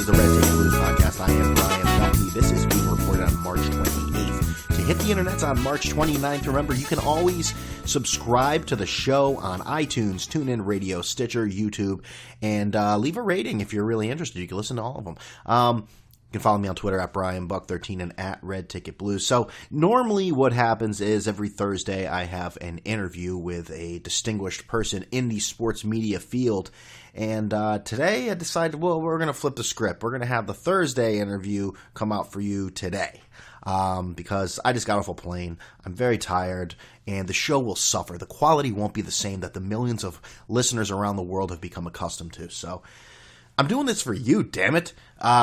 is the Red Ticket Blues podcast. I am Brian Buckley. This is being recorded on March 28th. To hit the internets on March 29th, remember, you can always subscribe to the show on iTunes, TuneIn Radio, Stitcher, YouTube, and leave a rating if you're really interested. You can listen to all of them. You can follow me on Twitter at BrianBuck13 and at Red Ticket Blues. So normally what happens is every Thursday I have an interview with a distinguished person in the sports media field. And today I decided, well, we're going to flip the script. We're going to have the Thursday interview come out for you today. Because I just got off a plane. I'm very tired, and the show will suffer. The quality won't be the same that the millions of listeners around the world have become accustomed to. So I'm doing this for you, damn it.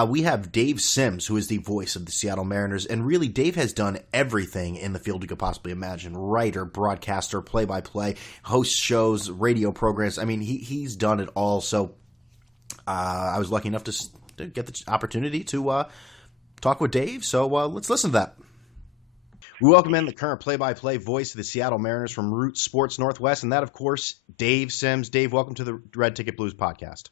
We have Dave Sims, who is the voice of the Seattle Mariners, and really Dave has done everything in the field you could possibly imagine. Writer, broadcaster, play-by-play, hosts shows, radio programs. I mean, he's done it all. So I was lucky enough to get the opportunity to talk with Dave. So let's listen to that. We welcome in the current play-by-play voice of the Seattle Mariners from Root Sports Northwest, and that, of course, Dave Sims. Dave, welcome to the Red Ticket Blues podcast.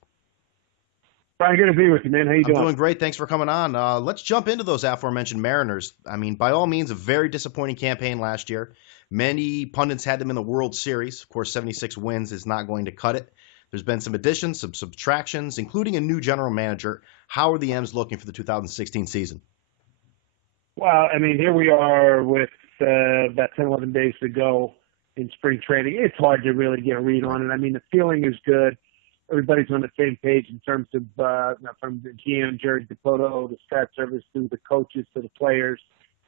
Brian, good to be with you, man. How you doing? I'm doing great. Thanks for coming on. Let's jump into those aforementioned Mariners. I mean, by all means, a very disappointing campaign last year. Many pundits had them in the World Series. Of course, 76 wins is not going to cut it. There's been some additions, some subtractions, including a new general manager. How are the M's looking for the 2016 season? Well, I mean, here we are with about 10, 11 days to go in spring training. It's hard to really get a read on it. I mean, the feeling is good. Everybody's on the same page in terms of from the GM, Jerry DePoto, the stat service, to the coaches, to the players.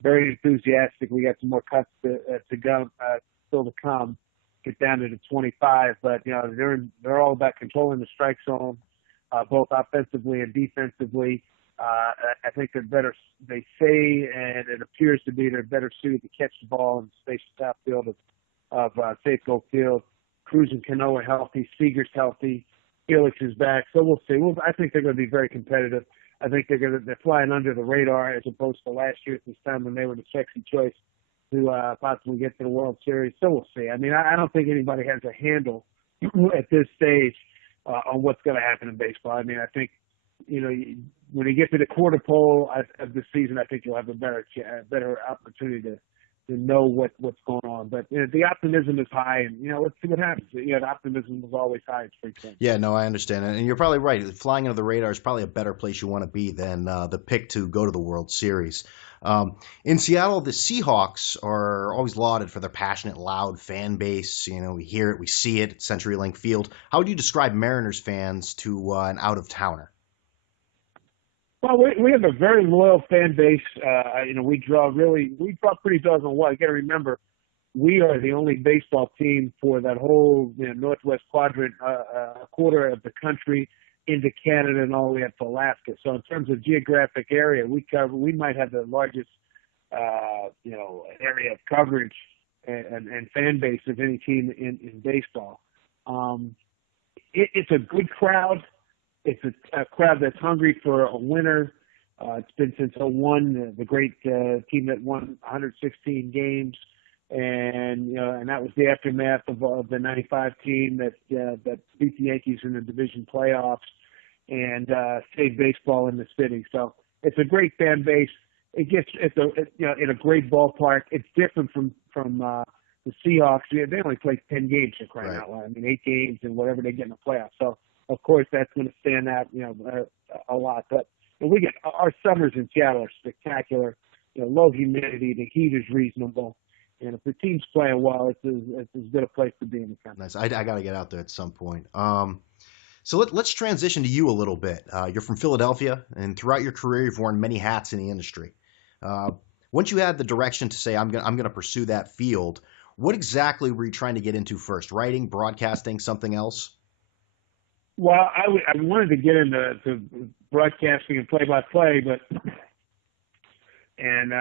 Very enthusiastic. We got some more cuts to go, still to come. Get down to the 25, but you know they're all about controlling the strike zone, both offensively and defensively. I think they're better. They say, and it appears to be, they're better suited to catch the ball in the spacious outfield of Safeco Field. Cruz and Cano are healthy. Seager's healthy. Felix is back, so we'll see. I think they're going to be very competitive. I think they're flying under the radar as opposed to last year at this time when they were the sexy choice to possibly get to the World Series. So we'll see. I mean, I don't think anybody has a handle at this stage on what's going to happen in baseball. I mean, I think, you know, when you get to the quarter pole of the season, I think you'll have a better opportunity to know what's going on. But you know, the optimism is high, and you know, let's see what happens. You know, the optimism is always high in spring training. Yeah, no, I understand, and you're probably right. Flying under the radar is probably a better place you want to be than the pick to go to the World Series. In Seattle, the Seahawks are always lauded for their passionate, loud fan base. You know, we hear it, we see it at CenturyLink Field. How would you describe Mariners fans to an out-of-towner? Well, we have a very loyal fan base. You know, we draw pretty doggone well. You got to remember, we are the only baseball team for that whole Northwest quadrant, a quarter of the country into Canada and all the way up to Alaska. So in terms of geographic area, we might have the largest, area of coverage and fan base of any team in baseball. It's a good crowd. It's a crowd that's hungry for a winner. It's been since 2001, the great team that won 116 games, and that was the aftermath of the '95 team that beat the Yankees in the division playoffs and saved baseball in the city. So it's a great fan base. In a great ballpark. It's different from the Seahawks. They only play 10 games for crying out loud. I mean, 8 games and whatever they get in the playoffs. So of course, that's going to stand out, a lot. But our summers in Seattle are spectacular. Low humidity, the heat is reasonable, and if the team's playing well, it's as good a place to be in the country. Nice. I got to get out there at some point. So let's transition to you a little bit. You're from Philadelphia, and throughout your career, you've worn many hats in the industry. Once you had the direction to say, I'm going to pursue that field, what exactly were you trying to get into first? Writing, broadcasting, something else? Well, I wanted to get into broadcasting and play-by-play,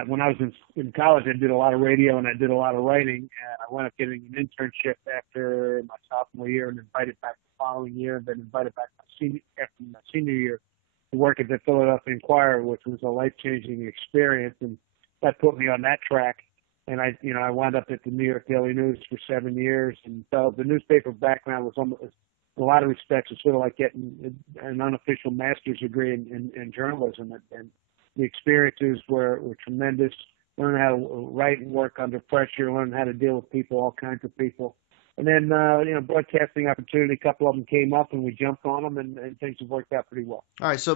when I was in college, I did a lot of radio and I did a lot of writing. And I wound up getting an internship after my sophomore year and invited back the following year, and then invited back after my senior year to work at the Philadelphia Inquirer, which was a life-changing experience, and that put me on that track. And I wound up at the New York Daily News for 7 years, and so the newspaper background was in a lot of respects, it's sort of like getting an unofficial master's degree in journalism. And the experiences were tremendous. Learning how to write and work under pressure, learning how to deal with people, all kinds of people. And then, broadcasting opportunity, a couple of them came up and we jumped on them and things have worked out pretty well. All right. So,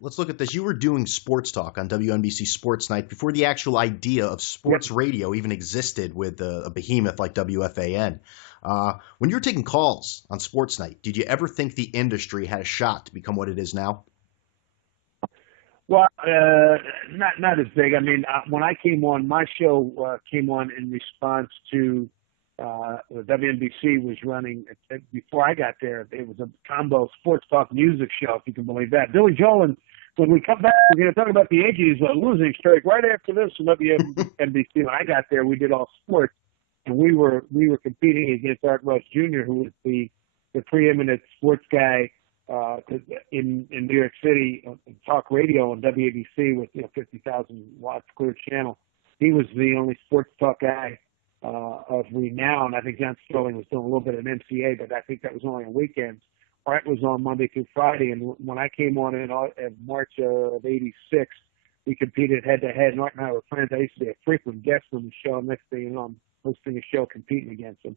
let's look at this. You were doing sports talk on WNBC Sports Night before the actual idea of sports radio even existed with a behemoth like WFAN. When you were taking calls on Sports Night, did you ever think the industry had a shot to become what it is now? Well, not as big. I mean, when I came on, my show came on in response to WNBC was running, before I got there, it was a combo sports talk music show, if you can believe that. Billy Joel, and when we come back, we're going to talk about the Yankees losing streak right after this from WNBC. When I got there, we did all sports, and we were competing against Art Rush Jr., who was the preeminent sports guy in New York City, talk radio on WABC with 50,000 watts clear channel. He was the only sports talk guy of renown. I think John Sterling was doing a little bit of NCAA, but I think that was only on weekends. Art was on Monday through Friday, and when I came on in March of '86, we competed head to head. Art and I were friends. I used to be a frequent guest on the show. Next thing you know, I'm hosting a show competing against him.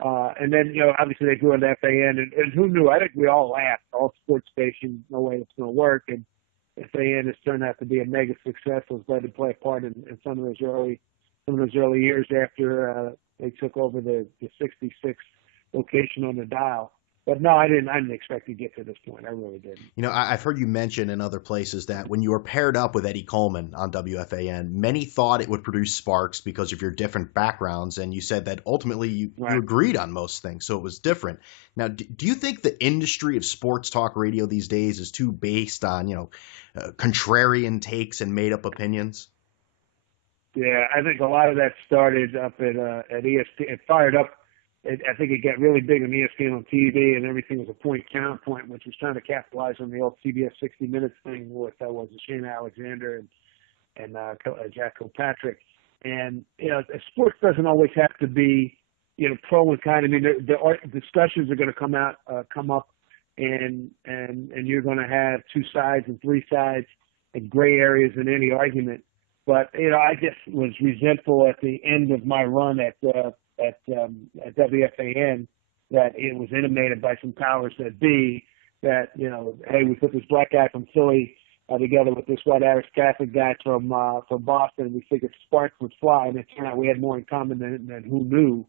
And then, obviously they grew into FAN, and who knew? I think we all laughed. All sports stations, no way it's going to work. And FAN has turned out to be a mega success. I was glad to play a part in some of those early years after they took over the 66 location on the dial. But no, I didn't expect to get to this point. I really didn't. I've heard you mention in other places that when you were paired up with Eddie Coleman on WFAN, many thought it would produce sparks because of your different backgrounds, and you said that ultimately you agreed on most things, so it was different. Now, do you think the industry of sports talk radio these days is too based on, contrarian takes and made-up opinions? Yeah, I think a lot of that started up at ESPN. It fired up. I think it got really big on ESPN on TV, and everything was a point counterpoint, which was trying to capitalize on the old CBS 60 Minutes thing with Shana Alexander and Jack Kilpatrick. And sports doesn't always have to be pro and con. I mean, the discussions are going to come up, and you're going to have two sides and three sides and gray areas in any argument. But I just was resentful at the end of my run at WFAN that it was intimated by some powers that be that, hey, we put this black guy from Philly together with this white Irish Catholic guy from Boston, and we figured sparks would fly, and it turned out we had more in common than who knew.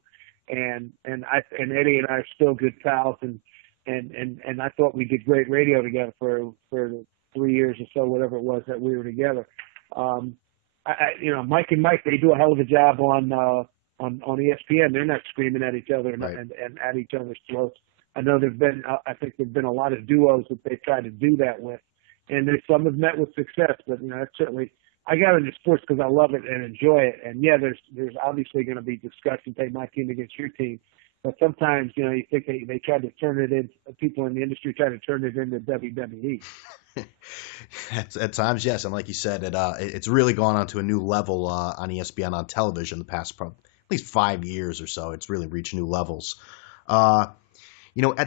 And Eddie and I are still good pals, and I thought we did great radio together for 3 years or so, whatever it was that we were together. Mike and Mike, they do a hell of a job on ESPN. They're not screaming at each other and at each other's throats. I know I think there've been a lot of duos that they tried to do that with, and some have met with success. But that's certainly, I got into sports because I love it and enjoy it. And yeah, there's obviously going to be discussion, say my team against your team. But sometimes, you think they try to turn it into, people in the industry try to turn it into WWE. At times, yes. And like you said, it's really gone on to a new level on ESPN on television the past at least 5 years or so. It's really reached new levels. At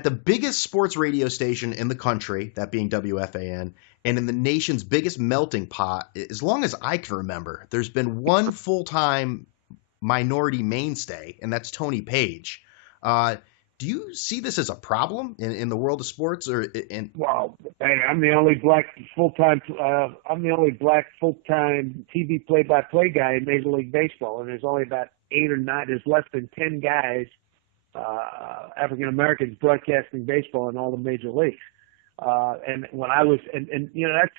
the biggest sports radio station in the country, that being WFAN, and in the nation's biggest melting pot, as long as I can remember, there's been one full-time minority mainstay, and that's Tony Page. Do you see this as a problem in the world of sports? Well, hey, I'm the only black full-time TV play-by-play guy in Major League Baseball, and there's only about 8 or 9. There's less than 10 guys, African Americans, broadcasting baseball in all the major leagues. And when I was, and that's,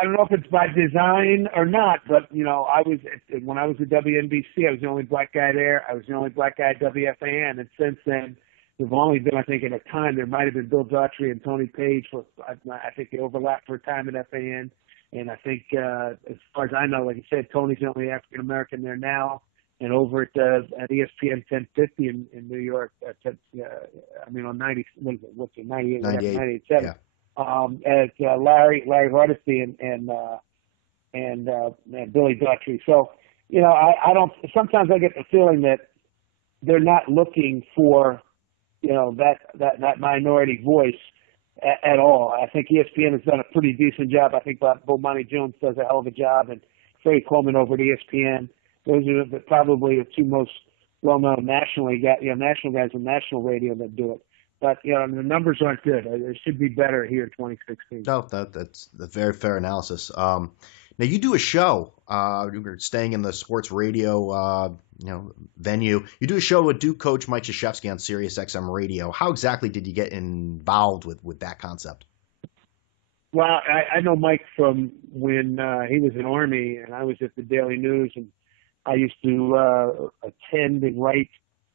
I don't know if it's by design or not, but when I was at WNBC, I was the only black guy there. I was the only black guy at WFAN, and since then, there've only been, I think, at a time there might have been Bill Daughtry and Tony Page. I think they overlapped for a time at FAN, and I think as far as I know, like you said, Tony's the only African American there now, and over at ESPN 1050 in New York, on 90, what's it, 98, 97. Yeah. At Larry Hardesty and Billy Daughtry. So, I don't. Sometimes I get the feeling that they're not looking for that minority voice at all. I think ESPN has done a pretty decent job. I think Bo Monty Jones does a hell of a job, and Freddie Coleman over at ESPN. Those are probably the two most well-known national guys on national radio that do it. But the numbers aren't good. It should be better here in 2016. No, that's a very fair analysis. Now you do a show. You're staying in the sports radio, venue. You do a show with Duke coach Mike Krzyzewski on Sirius XM Radio. How exactly did you get involved with that concept? Well, I know Mike from when he was in Army and I was at the Daily News, and I used to attend and write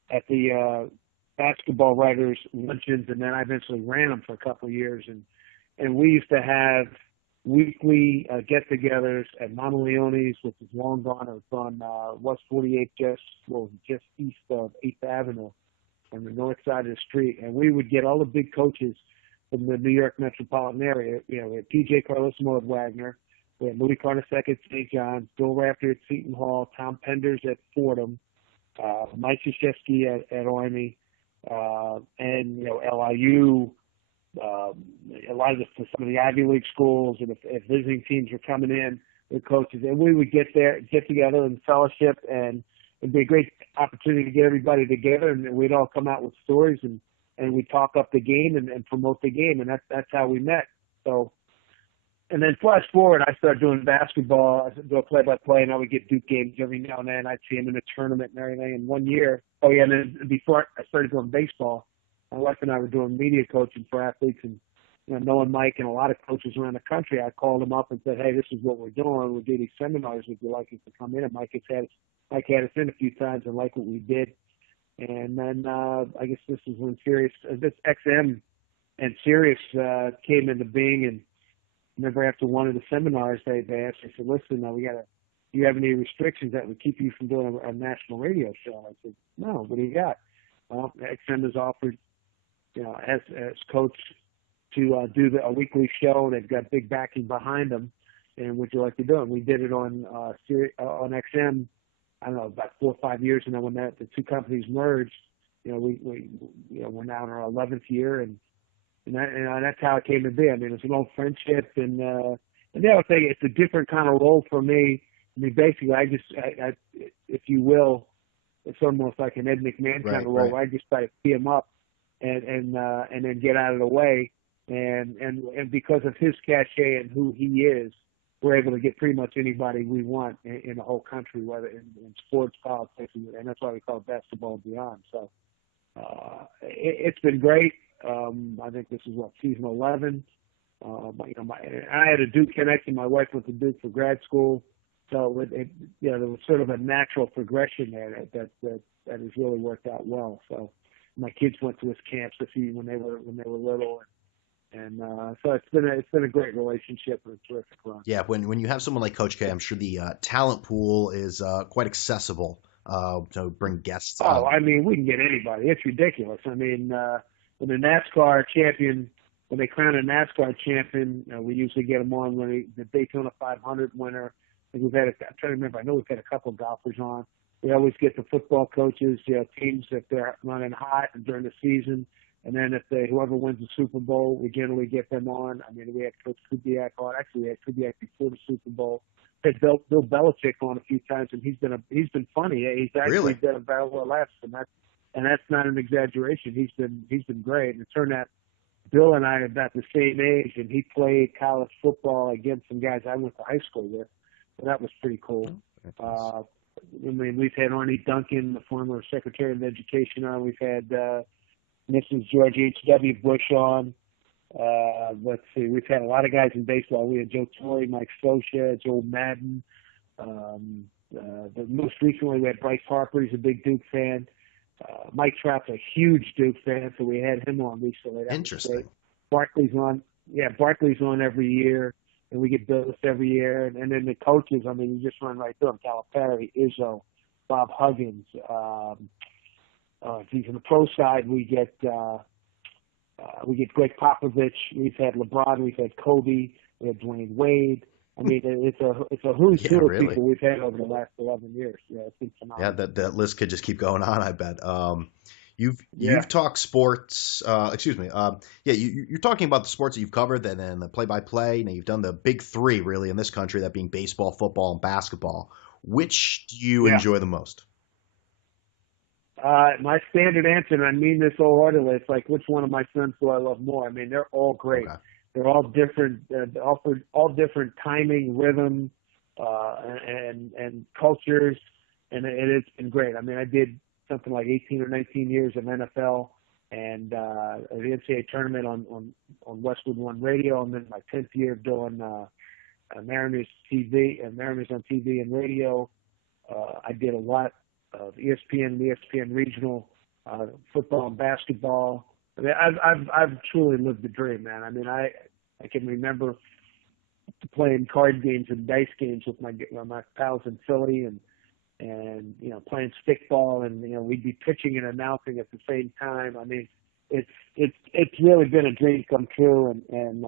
at the basketball writers luncheons, and then I eventually ran them for a couple of years, and we used to have weekly get-togethers at Mama Leone's, which is long gone. It's on West 48, just east of 8th Avenue on the north side of the street, and we would get all the big coaches from the New York metropolitan area. We had P.J. Carlesimo at Wagner, we had Louis Carnesecca at St. John's, Bill Rafter at Seton Hall, Tom Penders at Fordham, Mike Krzyzewski at Army, and LIU, a lot of some of the Ivy League schools, and if visiting teams were coming in with coaches, and we would get together and fellowship, and it'd be a great opportunity to get everybody together, and we'd all come out with stories, and we'd talk up the game and promote the game, and that's how we met. So, and then flash forward, I started doing basketball. I do a play-by-play, and I would get Duke games every now and then. I'd see him in a tournament and everything. And one year, and then before I started doing baseball, my wife and I were doing media coaching for athletes, and knowing Mike and a lot of coaches around the country, I called him up and said, "Hey, this is what we're doing. We do these seminars. Would you like us to come in?" And Mike had us in a few times and liked what we did. And then I guess this is when this XM and Sirius came into being. And remember, after one of the seminars, they asked, they said, "Listen, do you have any restrictions that would keep you from doing a national radio show?" I said, "No. What do you got?" Well, XM has offered, as coach, to do a weekly show. They've got big backing behind them, and would you like to do it? And we did it on XM. I don't know, about 4 or 5 years, and then when the two companies merged, we're now in our 11th year, and that's how it came to be. I mean, it's an old friendship, and the other thing, it's a different kind of role for me. I mean, basically, I if you will, it's almost like an Ed McMahon kind of role. Right. Where I just try to tee him up and then get out of the way, and because of his cachet and who he is, we're able to get pretty much anybody we want in the whole country, whether in sports, politics, and that's why we call it basketball and beyond. So it's been great. I think this is season 11. I had a Duke connection. My wife went to Duke for grad school, so there was sort of a natural progression there that has really worked out well. So my kids went to his camps to see when they were little. And so it's been a great relationship and a terrific run. Yeah, when you have someone like Coach K, I'm sure the talent pool is quite accessible to bring guests. Oh, I mean, we can get anybody. It's ridiculous. I mean, when the NASCAR champion, when they crown a NASCAR champion, we usually get them on. When the Daytona 500 winner, I think I'm trying to remember. I know we've had a couple of golfers on. We always get the football coaches, teams if they're running hot and during the season. And then whoever wins the Super Bowl, we generally get them on. I mean, we had Coach Kubiak on. Actually, we had Kubiak before the Super Bowl. We had Bill Belichick on a few times, and he's been funny. He's actually done a very well last, and that's not an exaggeration. He's been great. And it turned out Bill and I are about the same age, and he played college football against some guys I went to high school with. So that was pretty cool. I mean, we've had Arnie Duncan, the former Secretary of Education, on. We've had Mrs. George H.W. Bush on. Let's see, we've had a lot of guys in baseball. We had Joe Torre, Mike Scioscia, Joe Madden. But most recently, we had Bryce Harper. He's a big Duke fan. Mike Trout's a huge Duke fan, so we had him on recently. Interesting. Barkley's on. Yeah, Barkley's on every year, and we get Billis every year. And then the coaches, I mean, you just run right through them. Calipari, Izzo, Bob Huggins. If he's on the pro side, we get Greg Popovich. We've had LeBron. We've had Kobe. We had Dwayne Wade. I mean, it's a who's who of people we've had over the last 11 years. Yeah, it's been phenomenal. Yeah, that list could just keep going on, I bet. You've talked sports. You're talking about the sports that you've covered, and then the play-by-play. Now you've done the big three, really, in this country, that being baseball, football, and basketball. Which do you enjoy the most? My standard answer, and I mean this wholeheartedly, it's like, which one of my sons do I love more? I mean, they're all great. Okay. They're all different. All different timing, rhythm, and cultures, and it's been great. I mean, I did something like 18 or 19 years of NFL and the NCAA tournament on Westwood One Radio, and then my 10th year doing Mariners TV and Mariners on TV and radio. I did a lot of ESPN, the ESPN regional football and basketball. I mean, I've truly lived the dream, man. I mean, I can remember playing card games and dice games with my pals in Philly, and playing stickball, and we'd be pitching and announcing at the same time. I mean, it's really been a dream come true, and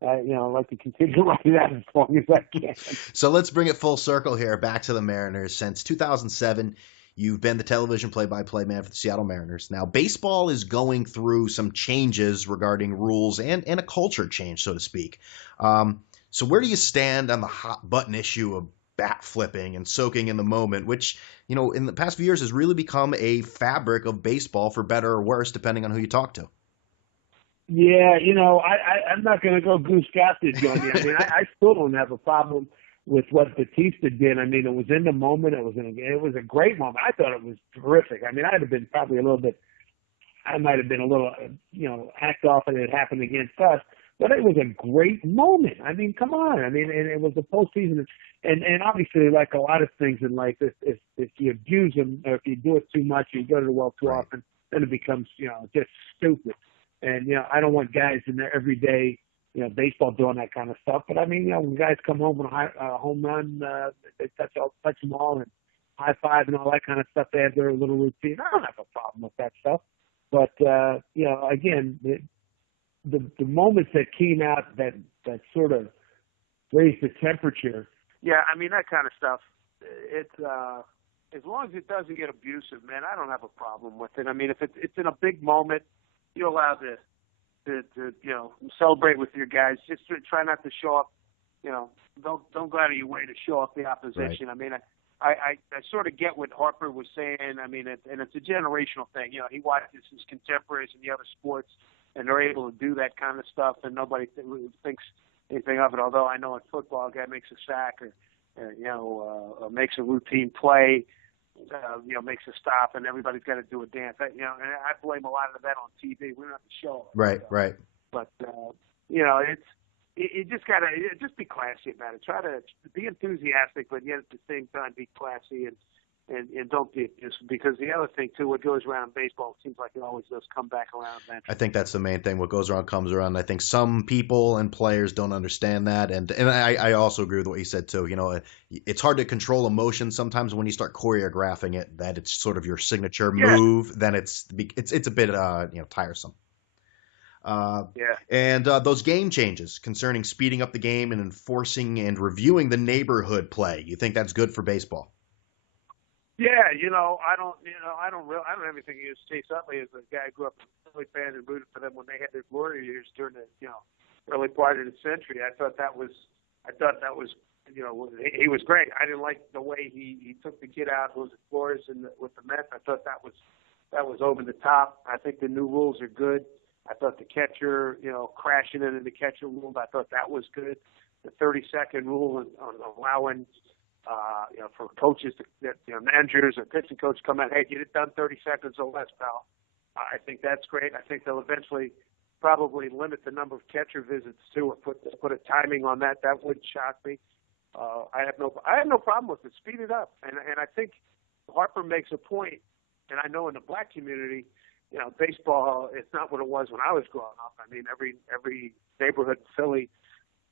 I'd like to continue like that as long as I can. So let's bring it full circle here, back to the Mariners. Since 2007, you've been the television play-by-play man for the Seattle Mariners. Now, baseball is going through some changes regarding rules and a culture change, so to speak. So where do you stand on the hot-button issue of bat flipping and soaking in the moment, which, in the past few years has really become a fabric of baseball, for better or worse, depending on who you talk to? Yeah, I'm not going to go Goose Gossage on you. I mean, I still don't have a problem with what Batista did. I mean, it was in the moment. It was a great moment. I thought it was terrific. I mean, I might have been a little, hacked off, and it happened against us. But it was a great moment. I mean, come on. I mean, and it was the postseason, and obviously, like a lot of things in life, if you abuse them, or if you do it too much, or you go to the well too often, then it becomes, just stupid. And I don't want guys in there every day, baseball doing that kind of stuff. But I mean, when guys come home with a home run, they touch them all and high five and all that kind of stuff. They have their little routine. I don't have a problem with that stuff. But again, the moments that came out that sort of raised the temperature. Yeah, I mean, that kind of stuff. It's as long as it doesn't get abusive, man, I don't have a problem with it. I mean, if it's in a big moment, you're allowed to celebrate with your guys. Just try not to show up. Don't go out of your way to show off the opposition. Right. I mean, I sort of get what Harper was saying. I mean, and it's a generational thing. He watches his contemporaries in the other sports, and they're able to do that kind of stuff, and nobody thinks anything of it. Although I know in football, a guy makes a sack or makes a routine play, makes a stop, and everybody's got to do a dance. And I blame a lot of that on TV. We don't have to show it. Right. But you just gotta just be classy about it. Try to be enthusiastic, but yet at the same time be classy and don't be abusive. Because the other thing too, what goes around in baseball, it seems like it always does come back around eventually. I think that's the main thing. What goes around comes around. I think some people and players don't understand that, and I also agree with what you said too. It's hard to control emotion sometimes when you start choreographing it. That it's sort of your signature move. Then it's a bit tiresome. And those game changes concerning speeding up the game and enforcing and reviewing the neighborhood play. You think that's good for baseball? Yeah, I don't have anything against Chase Utley. As a guy who grew up a Philly fan and rooted for them when they had their glory years during the early part of the century. I thought that was he was great. I didn't like the way he took the kid out. Was it Flores with the Mets? I thought that was over the top. I think the new rules are good. I thought the catcher, crashing into the catcher rule, I thought that was good. The 30-second rule on allowing, for coaches, managers or pitching coaches come out, hey, get it done 30 seconds or less, pal. I think that's great. I think they'll eventually probably limit the number of catcher visits too, or put a timing on that. That would shock me. I have no problem with it. Speed it up, and I think Harper makes a point. And I know in the black community, baseball, it's not what it was when I was growing up. I mean, every neighborhood in Philly,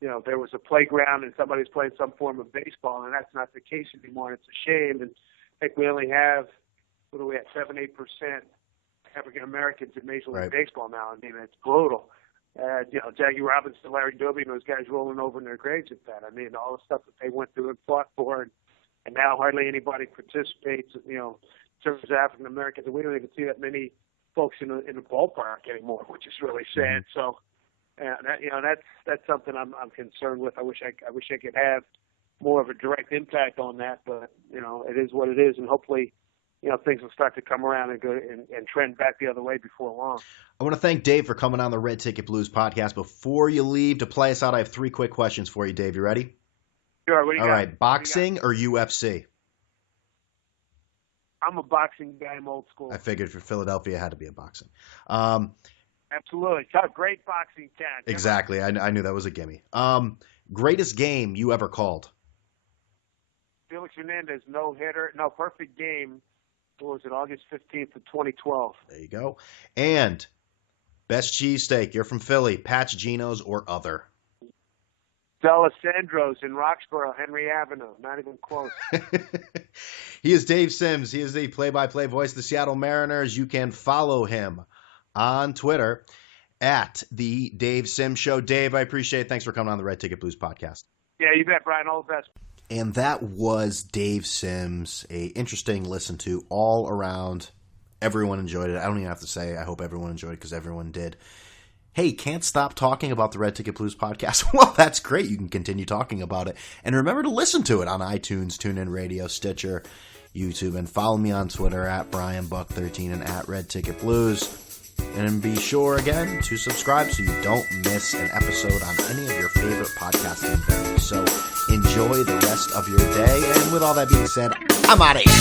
there was a playground and somebody's playing some form of baseball, and that's not the case anymore. And it's a shame. And I think we only have, 7-8% African Americans in Major League Baseball now. I mean, it's brutal. Jackie Robinson, Larry Doby, and those guys rolling over in their graves at that. I mean, all the stuff that they went through and fought for, and now hardly anybody participates. serves as African Americans, and we don't even see that many folks in the ballpark anymore, which is really sad. So, that's something I'm concerned with. I wish I could have more of a direct impact on that, but it is what it is, and hopefully, things will start to come around and go and trend back the other way before long. I want to thank Dave for coming on the Red Ticket Blues podcast. Before you leave to play us out, I have 3 quick questions for you, Dave. You ready? Sure. What do you got? All right. Boxing or UFC? I'm a boxing guy. I'm old school. I figured for Philadelphia, it had to be a boxing. Absolutely. Tough, great boxing town. Exactly. I knew that was a gimme. Greatest game you ever called? Felix Hernandez, no-hitter. No, perfect game. What was it, August 15th of 2012. There you go. And best cheesesteak. You're from Philly. Pat's, Geno's, or other? D'Alessandro's in Roxborough, Henry Avenue. Not even close. He is Dave Sims. He is the play-by-play voice of the Seattle Mariners. You can follow him on Twitter at the Dave Sims Show. Dave, I appreciate it. Thanks for coming on the Red Ticket Blues podcast. Yeah, you bet, Brian. All the best. And that was Dave Sims, a interesting listen to all around. Everyone enjoyed it. I don't even have to say I hope everyone enjoyed it because everyone did. Hey, can't stop talking about the Red Ticket Blues podcast? Well, that's great. You can continue talking about it. And remember to listen to it on iTunes, TuneIn Radio, Stitcher, YouTube, and follow me on Twitter at BrianBuck13 and at Red Ticket Blues. And be sure, again, to subscribe so you don't miss an episode on any of your favorite podcasting venues. So enjoy the rest of your day. And with all that being said, I'm out of here.